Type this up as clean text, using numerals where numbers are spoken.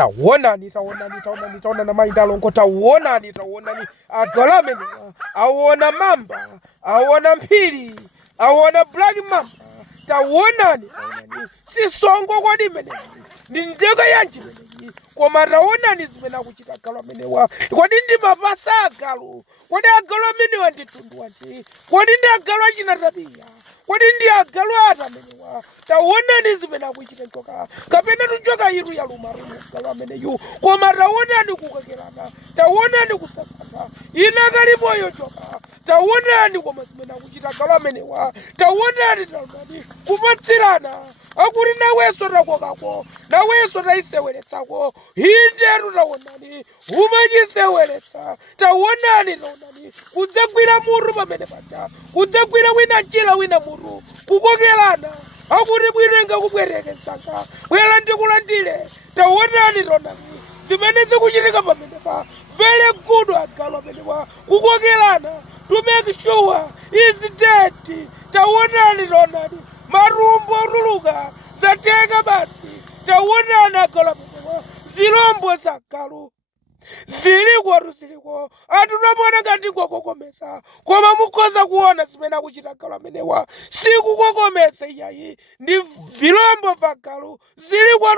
taonani na maita longo taonani agalame aona mamba aona mphiri aona black mamba taonani sisongo kwa dimene ndi ndege yanji mene koma taonani zimene akuchita agalo amenewa kodi ndi mapasa agalo kodi agalo amenewa ndi tundu wanji kodi ndi agalo achinatabiya kodi ndi agalo atamenewa taonani zimene akuchita njoka kapena tunjoka iru ya lumarumu agalo ameneyu koma taonani kukakerana taonani kusasana ina kali moyo joka taonani koma zimene akuchita agalo amenewa taonani kupatsirana akuri naweso takokako naweso taiseweletsako hinderu taonani umachiseweletsa taonani kudzagwira muru pamene paja kudzagwira wina njira wina muru kukokerana akuri bwirenga kubwereketsanga bwera ndikulandire taonani zimene zikuchitika pamene pa very good agalo amenewa kukokerana to make sure is dead taonani marumbo ruluka zateka basi taonani agalo amenewa zilombo zagalo ziliko atunamona ngati kukokomesa koma mukhoza kuona zimene akuchita agalo amenewa sikukokomesa iyayi ndi vilombo vagalo ziliko